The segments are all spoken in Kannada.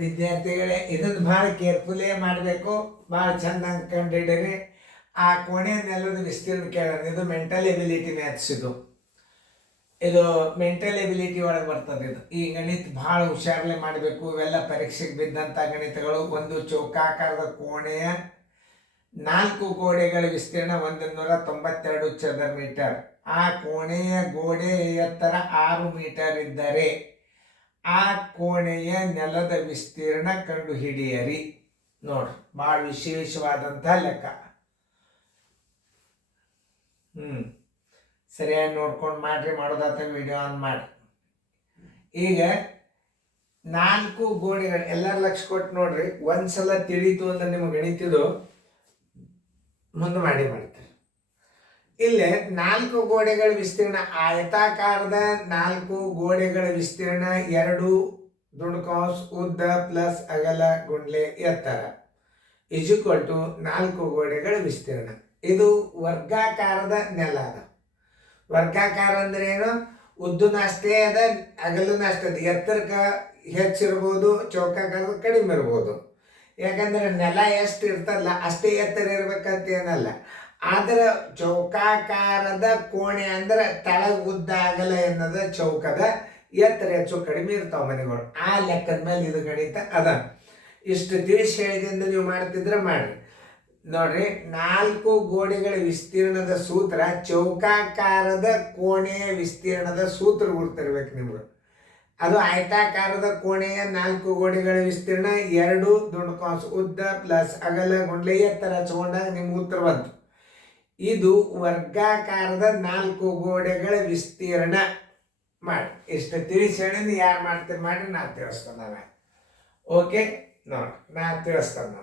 ವಿದ್ಯಾರ್ಥಿಗಳೇ ಇದನ್ನು ಭಾಳ ಕೇರ್ಫುಲ್ಲೇ ಮಾಡಬೇಕು, ಭಾಳ ಚಂದ ಕಂಡಿಡಿರಿ. ಆ ಕೋಣೆ ನೆಲದ ವಿಸ್ತೀರ್ಣ ಕೇಳೋಣ. ಇದು ಮೆಂಟಲ್ ಎಬಿಲಿಟಿ ಮ್ಯಾಥ್ಸ್. ಇದು ಮೆಂಟಲ್ ಎಬಿಲಿಟಿ ಒಳಗೆ ಬರ್ತದೆ. ಈ ಗಣಿತ ಭಾಳ ಹುಷಾರಲೆ ಮಾಡಬೇಕು. ಇವೆಲ್ಲ ಪರೀಕ್ಷೆಗೆ ಬಿದ್ದಂಥ ಗಣಿತಗಳು. ಒಂದು ಚೌಕಾಕಾರದ ಕೋಣೆಯ 4 ಗೋಡೆಗಳ ವಿಸ್ತೀರ್ಣ 192 ಚದರ ಮೀಟರ್. ಆ ಕೋಣೆಯ ಗೋಡೆ ಎತ್ತರ 6 ಮೀಟರ್ ಇದ್ದರೆ ಆ ಕೋಣೆಯ ನೆಲದ ವಿಸ್ತೀರ್ಣ ಕಂಡು ಹಿಡಿಯರಿ. ನೋಡ್ರಿ, ಭಾಳ ವಿಶೇಷವಾದಂಥ ಲೆಕ್ಕ. ಸರಿಯಾಗಿ ನೋಡ್ಕೊಂಡು ಮಾಡ್ರಿ. ಮಾಡೋದಾತ ವಿಡಿಯೋ ಆನ್ ಮಾಡಿ. ಈಗ 4 ಗೋಡೆಗಳು ಎಲ್ಲರೂ ಲಕ್ಷ ಕೊಟ್ಟು ನೋಡ್ರಿ. ಒಂದ್ಸಲ ತಿಳಿತು ಅಂದ್ರೆ ನಿಮಗೆ ಗಣಿತಿದ್ದು ಮುಂದೆ ಮಾಡ್ತಾರೆ. ಇಲ್ಲೇ 4 ಗೋಡೆಗಳ ವಿಸ್ತೀರ್ಣ, ಆಯತಾಕಾರದ 4 ಗೋಡೆಗಳ ವಿಸ್ತೀರ್ಣ 2 ದುಂಡಕಾಸ್ ಉದ್ದ ಪ್ಲಸ್ ಅಗಲ ಗುಂಡ್ಲೆ ಎತ್ತರ ಇಜುಕ್ವಲ್ ಟು 4 ಗೋಡೆಗಳ ವಿಸ್ತೀರ್ಣ. ಇದು ವರ್ಗಾಕಾರದ ನೆಲ ಅದ. ವರ್ಗಾಕಾರ ಅಂದ್ರೆ ಏನು? ಉದ್ದನ ಅಷ್ಟೇ ಅದ, ಅಗಲನ ಅಷ್ಟೇ ಅದ. ಎತ್ತರಕ್ಕೆ ಹೆಚ್ಚಿರ್ಬೋದು, ಚೌಕಾಕಾರದ ಕಡಿಮೆ ಇರ್ಬೋದು. ಯಾಕಂದ್ರೆ ನೆಲ ಎಷ್ಟು ಇರ್ತದಲ್ಲ ಅಷ್ಟೇ ಎತ್ತರ ಇರ್ಬೇಕಂತ ಏನಲ್ಲ. ಆದ್ರೆ ಚೌಕಾಕಾರದ ಕೋಣೆ ಅಂದ್ರೆ ತಳಗ ಉದ್ದ ಅಗಲ ಎನ್ನದ ಚೌಕದ ಎತ್ತರ ಹೆಚ್ಚು ಕಡಿಮೆ ಇರ್ತಾವ ಮನೆಗಳು. ಆ ಲೆಕ್ಕದ ಮೇಲೆ ಇದು ಗಣಿತ ಅದ. ಇಷ್ಟು ತಿಳಿಸಿ ಹೇಳಿದಿಂದ ನೀವು ಮಾಡ್ತಿದ್ರೆ ಮಾಡ್ರಿ. ನೋಡ್ರಿ, 4 ಗೋಡೆಗಳ ವಿಸ್ತೀರ್ಣದ ಸೂತ್ರ, ಚೌಕಾಕಾರದ ಕೋಣೆಯ ವಿಸ್ತೀರ್ಣದ ಸೂತ್ರ ಗುರ್ತಿರ್ಬೇಕು ನಿಮ್ಗೆ. ಅದು ಆಯತಾಕಾರದ ಕೋಣೆಯ 4 ಗೋಡೆಗಳ ವಿಸ್ತೀರ್ಣ 2 ದುಂಡಕಾಸ್ ಉದ್ದ ಪ್ಲಸ್ ಅಗಲ ಗುಂಡ್ಲೆ ಎತ್ತರ ಹಚ್ಕೊಂಡಾಗ ನಿಮ್ಗೆ ಉತ್ತರ ಬಂತು. ಇದು ವರ್ಗಾಕಾರದ 4 ಗೋಡೆಗಳ ವಿಸ್ತೀರ್ಣ ಮಾಡಿ. ಇಷ್ಟು ತಿಳಿಸಿ ಹೇಳಿ ಯಾರು ಮಾಡ್ತೀರಿ ಮಾಡಿ, ನಾ ತಿಳಿಸ್ತಾನ. ಓಕೆ, ನೋಡಿ ನಾ ತಿಳಿಸ್ತಾನ.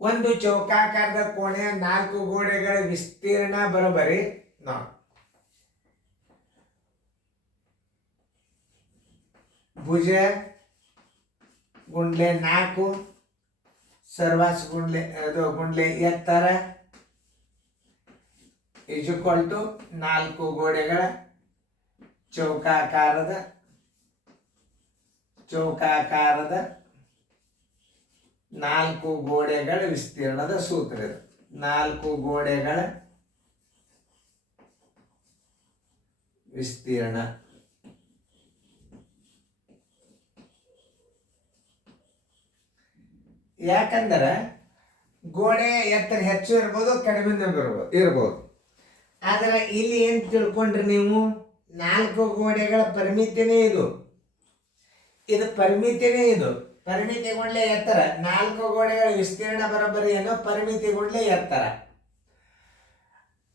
ಒಂದು ಚೌಕಾಕಾರದ ಕೋಣೆಯ 4 ಗೋಡೆಗಳ ವಿಸ್ತೀರ್ಣ ಬರೋಬರಿ ನೋಡಿ. ಭುಜ ಗುಂಡ್ಲೆ 4, ಸರ್ವಾಸ್ ಗುಂಡ್ಲೆ ಅದು ಗುಂಡ್ಲೆ ಎತ್ತರ ಇಜುಕ್ವಲ್ ಟು 4 ಗೋಡೆಗಳ ಚೌಕಾಕಾರದ 4 ಗೋಡೆಗಳ ವಿಸ್ತೀರ್ಣದ ಸೂತ್ರ ಇದು. 4 ಗೋಡೆಗಳ ವಿಸ್ತೀರ್ಣ. ಯಾಕಂದ್ರೆ ಗೋಡೆ ಎತ್ತರ ಹೆಚ್ಚು ಇರ್ಬೋದು, ಕಡಿಮೆ ಇರ್ಬೋದು. ಆದ್ರೆ ಇಲ್ಲಿ ಏನ್ ತಿಳ್ಕೊಂಡ್ರಿ ನೀವು? 4 ಗೋಡೆಗಳ ಪರಿಮಿತಿನೇ ಇದು ಪರಿಮಿತಿನೇ ಇದು. ಪರಿಮಿತಿಗೊಂಡ್ಲೆ ಎತ್ತರ. 4 ಗೋಡೆಗಳ ವಿಸ್ತೀರ್ಣ ಬರೋಬ್ಬರಿ ಏನು? ಪರಿಮಿತಿಗೊಂಡ್ಲೆ ಎತ್ತರ.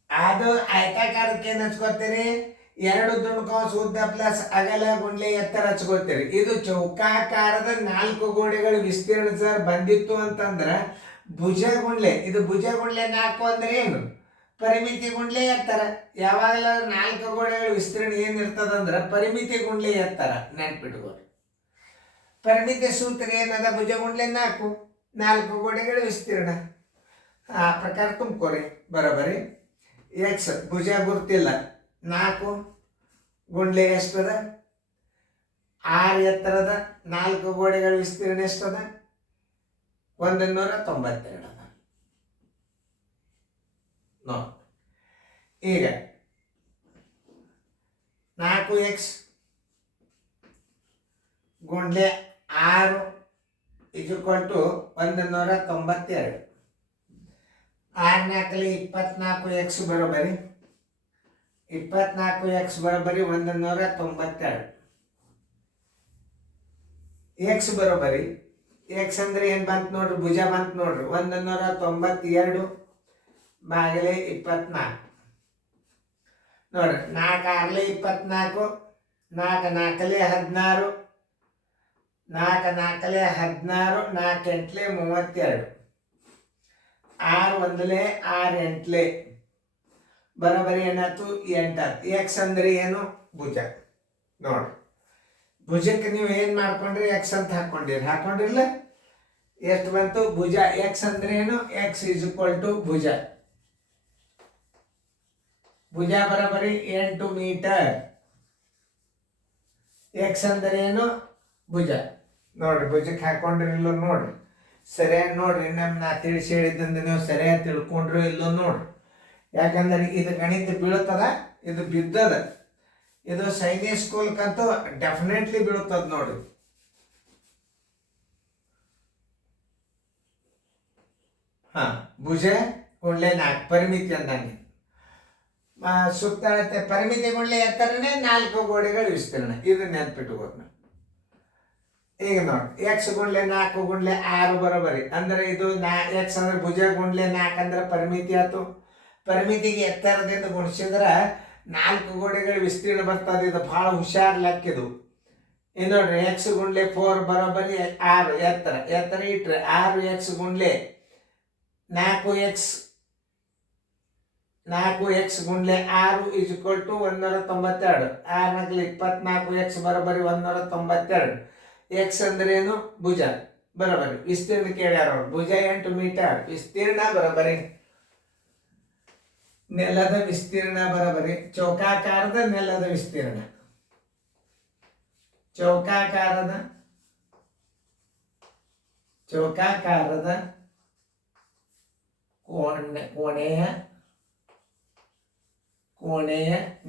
ಅದು ಆಯತಾಕಾರಕ್ಕೆ ಏನು ಹಚ್ಕೋತೀರಿ? 2 ದುಂಡಕಾಸ್ ಉದ್ದ ಪ್ಲಸ್ ಅಗಲ ಗುಂಡ್ಲೆ ಎತ್ತರ ಹಚ್ಕೋತೀರಿ. ಇದು ಚೌಕಾಕಾರದ 4 ಗೋಡೆಗಳ ವಿಸ್ತೀರ್ಣ ಸರ್ ಬಂದಿತ್ತು ಅಂತಂದ್ರೆ ಭುಜ ಗುಂಡ್ಲೆ, ಇದು ಭುಜ ಗುಂಡ್ಲೆ 4 ಅಂದ್ರೆ ಏನು? ಪರಿಮಿತಿ ಗುಂಡ್ಲೆ ಎತ್ತರ. ಯಾವಾಗಲ 4 ಗೋಡೆಗಳ ವಿಸ್ತೀರ್ಣ ಏನಿರ್ತದಂದ್ರೆ ಪರಿಮಿತಿ ಗುಂಡ್ಲೆ ಎತ್ತರ. ನೆನ್ಪಿಟ್ಕೋರಿ. ಪರಿಮಿತಿ ಸೂತ್ರ ಏನದ? ಭುಜ ಗುಂಡ್ಲೆ 4 ಗೋಡೆಗಳ ವಿಸ್ತೀರ್ಣ. ಆ ಪ್ರಕಾರ ತುಂಬ್ಕೋರಿ ಬರೋಬರಿ. ಎಕ್ಸ್ ಭುಜ ಗುರ್ತಿಲ್ಲ, 4 ಗುಂಡ್ಲೆ ಎಷ್ಟದ? 6 ಎತ್ತರದ. 4 ಗೋಡೆಗಳ ವಿಸ್ತೀರ್ಣ ಎಷ್ಟದ? 192 ಅದ. ನೋ, ಈಗ 4x ಗುಂಡ್ಲೆ 6 ಇಜುಕ್ವಲ್ ಟು 192. 6 4 24x ಬರೋಬರಿ 24x ಬರೋಬರಿ 192. x ಬರೋಬರಿ x ಅಂದ್ರೆ ಏನ್ ಬಂತು ನೋಡ್ರಿ? ಭುಜ ಬಂತು ನೋಡ್ರಿ. 192 ಬಾಗಿಲೆ 24 ನೋಡ್ರಿ. 4 6 24, 4 4 16, 4 4 16, 4 8 32, 6 1 6 8 ಬರೋಬರಿ ಏನಾಯ್ತು? 8 ಆಯ್ತು. ಎಕ್ಸ್ ಅಂದ್ರೆ ಏನು? ಭುಜ. ನೋಡ್ರಿ, ಭುಜಕ್ಕೆ ನೀವು ಏನ್ ಮಾಡ್ಕೊಂಡ್ರಿ? ಎಕ್ಸ್ ಅಂತ ಹಾಕೊಂಡಿರ್ಲ. ಎಷ್ಟು ಬಂತು? ಭುಜ. ಎಕ್ಸ್ ಅಂದ್ರೆ ಏನು? ಎಕ್ಸ್ ಇಸ್ ಈಕ್ವಲ್ ಟು ಭುಜ. ಭುಜ ಬರೋಬರಿ 8 ಮೀಟರ್. ಎಕ್ಸ್ ಅಂದ್ರೆ ಏನು? ಭುಜ. ನೋಡ್ರಿ ಭುಜಕ್ಕೆ ಹಾಕೊಂಡ್ರಿ ಇಲ್ಲೋ ನೋಡ್ರಿ, ಸರಿಯಾಗಿ ನೋಡ್ರಿ. ನಾ ತಿಳಿಸಿ ಹೇಳಿದ್ದಂದ್ರೆ ನೀವು ಸರಿಯಾಗಿ ತಿಳ್ಕೊಂಡ್ರು ಇಲ್ಲೋ ನೋಡ್ರಿ. ಯಾಕಂದ್ರೆ ಇದು ಗಣಿತ ಬೀಳುತ್ತದ, ಇದು ಬಿದ್ದದ. ಇದು ಸೈನಿಕ್ ಸ್ಕೂಲ್ಕಂತೂ ಡೆಫಿನೆಟ್ಲಿ ಬೀಳುತ್ತದ ನೋಡ್ರಿ. ಹಾ, ಭುಜ ಗುಂಡ್ಲೆ 4 ಪರಿಮಿತಿ ಅಂದಂಗೆ. ಸುತ್ತಳತೆ ಪರಿಮಿತಿ ಗುಂಡ್ಲೆ ಎತ್ತರನೇ 4 ಗೋಡೆಗಳು ವಿಸ್ತೀರ್ಣ. ಇದು ನೆನ್ಪಿಟ್ಟುಕೋದ್ ನಾವು. ಈಗ ನೋಡಿ, ಎಕ್ಸ್ ಗುಂಡ್ಲೆ 4 ಗುಂಡ್ಲೆ 6 ಬರೋಬರಿ ಅಂದ್ರೆ ಇದು ಎಕ್ಸ್ ಅಂದ್ರೆ ಭುಜ ಗುಂಡ್ಲೆ 4 ಅಂದ್ರೆ ಪರಿಮಿತಿ ಆಯ್ತು. ಪರಿಮಿತಿಗೆ ಎತ್ತರದಿಂದ ಗುಣಿಸಿದ್ರೆ 4 ಗೋಡೆಗಳು ವಿಸ್ತೀರ್ಣ ಬರ್ತದೆ. ಇದು ಬಹಳ ಹುಷಾರ್ ಲೆಕ್ಕಿದು. ಇದು ನೋಡ್ರಿ, ಎಕ್ಸ್ ಗುಂಡ್ಲೆ 4 ಬರೋಬರಿ 6 ಎತ್ತರ ಇಟ್ರೆ 6x ಗುಂಡ್ಲೆ 4x ಗುಂಡ್ಲೆ 6 = 192. 6 24x ಬರೋಬರಿ 192. ಎಕ್ಸ್ ಅಂದ್ರೇನು? ಭುಜ ಬರೋಬರಿ. ವಿಸ್ತೀರ್ಣ ಕೇಳ್ಯಾರ ಅವ್ರು. ಭುಜ 8 ಮೀಟರ್, ವಿಸ್ತೀರ್ಣ ಬರೋಬರಿ. ನೆಲದ ವಿಸ್ತೀರ್ಣ ಬರೋಬರಿ. ಚೌಕಾಕಾರದ ನೆಲದ ವಿಸ್ತೀರ್ಣ, ಚೌಕಾಕಾರದ ಕೋಣೆಯ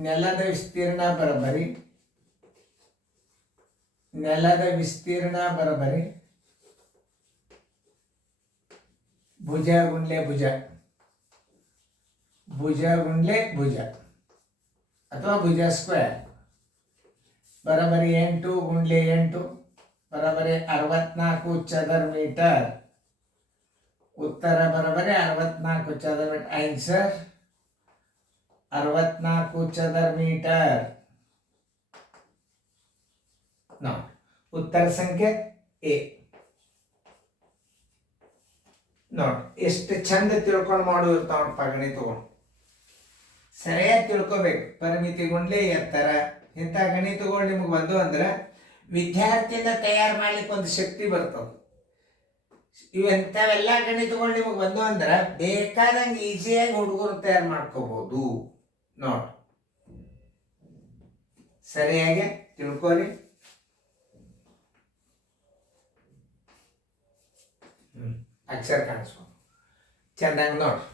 ನೆಲದ ವಿಸ್ತೀರ್ಣ ಬರೋಬರಿ. ನೆಲದ ವಿಸ್ತೀರ್ಣ ಬರೋಬರಿ. ಭುಜ ಗುಂಡ್ಲೆ ಭುಜ ಅಥವಾ ಭುಜ ಸ್ಕ್ವೇರ್ ಬರೋಬರಿ 8 ಗುಂಡ್ಲೆ 8 ಬರೋಬರಿ 64 ಚದರ ಮೀಟರ್. ಉತ್ತರ ಬರೋಬರಿ 64 ಚದರ ಮೀಟರ್. ಆನ್ಸರ್ 64 ಚದರ ಮೀಟರ್. ನೋಡಿ, ಉತ್ತರ ಸಂಖ್ಯೆ ಎ. ನೋಡಿ, ಎಷ್ಟು ಚಂದ ತಿಳ್ಕೊಂಡು ಮಾಡಿರ್ತಾವಪ್ಪ ಗಣಿತಗಳು. ಸರಿಯಾಗಿ ತಿಳ್ಕೊಬೇಕು. ಪರಿಮಿತಿ ಗುಂಡ್ಲೆ ಎತ್ತರ, ಇಂಥ ಗಣಿತಗಳು ನಿಮ್ಗೆ ಬಂದು ಅಂದ್ರೆ ವಿದ್ಯಾರ್ಥಿಯಿಂದ ತಯಾರು ಮಾಡ್ಲಿಕ್ಕೆ ಒಂದು ಶಕ್ತಿ ಬರ್ತದೆ. ಇವೆಂಥವೆಲ್ಲ ಗಣಿತಗಳು ನಿಮಗೆ ಬಂದು ಅಂದ್ರೆ ಬೇಕಾದಂಗೆ ಈಸಿಯಾಗಿ ಹುಡುಗರು ತಯಾರು ಮಾಡ್ಕೋಬಹುದು. ನೋಡಿ, ಸರಿಯಾಗಿ ತಿಳ್ಕೊರಿ. ಅಕ್ಷರ ಕಾಣಿಸ್ಬೋದು, ಚೆಂದಾಗಿ ನೋಡ್ರಿ.